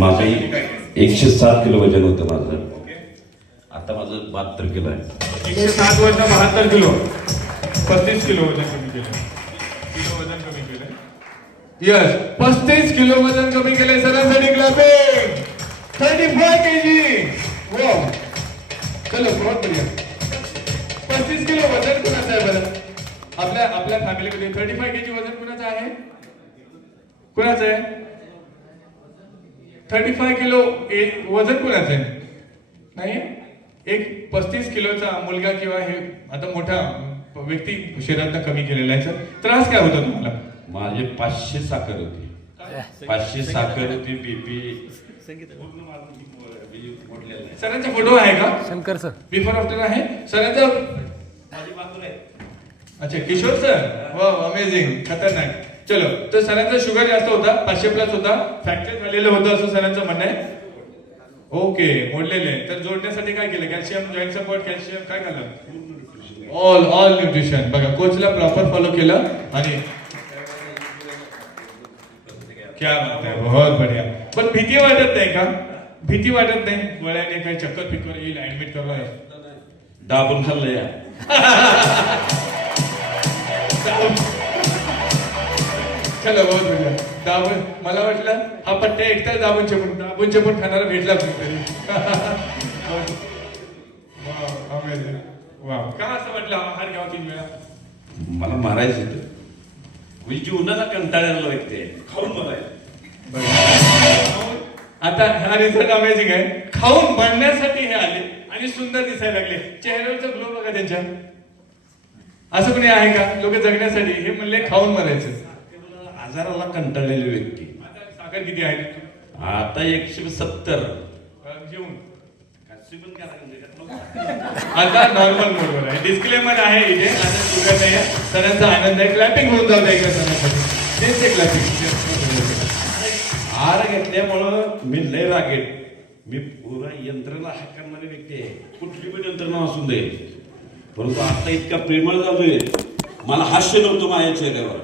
माझं 107 किलो वजन होतं माझं. आता माझं 72 किलो आहे. 107 वरनं 72 किलो, 35 किलो वजन कमी केलं. वजन कमी केलं. यस, 35 किलो वजन कमी केलंय. सरांसाठी क्लॅपिंग. 35 kg. वाव, चलो बहुत बढ़िया. 35 किलो वजन कुणाचं आहे बरं? आपल्या फॅमिलीमध्ये 35 kg वजन कुणाचं आहे? कुणाचं आहे? 35 किलो वजन कुणाचं आहे? नाही, एक 35 किलोचा मुलगा किंवा हे आता मोठा व्यक्ती शरीरात कमी केलेला आहे. त्रास काय होता तुम्हाला? माझे 500 साखर होती. 500 साखर होती. बीपी. सरांचा फोटो आहे का? शंकर सर बिफोर आफ्टर आहे सरांचा. अच्छा, किशोर सर, वाव, अमेझिंग, खतरनाक. चलो, तर सरांचा शुगर जास्त होता, 500+ होता, फ्रॅक्चर झालेलं होतं असं सरांचं म्हणणं आहे. ओके, मोडलेले. तर जोडण्यासाठी काय केलं? कॅल्शियम, जॉईंट सपोर्ट, कॅल्शियम काय केलं? All nutrition. बघा, कोचला प्रॉपर फॉलो केलं आणि क्या बात आहे, बहुत बढ़िया. पण भीती वाटत नाही का? भीती वाटत नाही गोळ्याने काही चक्कर फिकर येईल, ऍडमिट करणार? दाबून खाल्लं या. चला, बहुत बढ़िया. दाबून, मला वाटलं हा पट्ट्या एकटा दाबून चेपून खाणारा भेटला कुठेतरी. वाव, का असं वाटलं आहार घ्यावा 3 वेळा? मला मारायचं होतं. मी जीवनाला कंटाळलेला व्यक्ती आहे. खाऊन मारायचं. आता हा रिझल्ट अमेझिंग आहे. खाऊन बनण्यासाठी हे आले आणि सुंदर दिसायला लागले. चेहऱ्यावरचा ग्लो बघा त्यांच्या. असं कोणी आहे का? लोक जगण्यासाठी हे म्हणले खाऊन मरायचं. आजाराला कंटाळलेली व्यक्ती. आता साखर किती आहे? आता 170. जेवून आता नॉर्मल मोडवर आहे. डिस्क्लेमर आहे इथे, आता शुगर नाही आहे. सरांचा आनंद आहे. क्लॅपिंग होऊन जाऊ द्या एका सणासाठी. तेच क्लॅपिंग. आहार घेतल्यामुळं मी लय रागेट. मी पुरा यंत्रणा हाक करणारी व्यक्ती आहे. कुठली पण यंत्रणा असून दे. परंतु आता इतका प्रेमळ झालोय, मला हास्य नव्हतं माझ्या चेहऱ्यावर.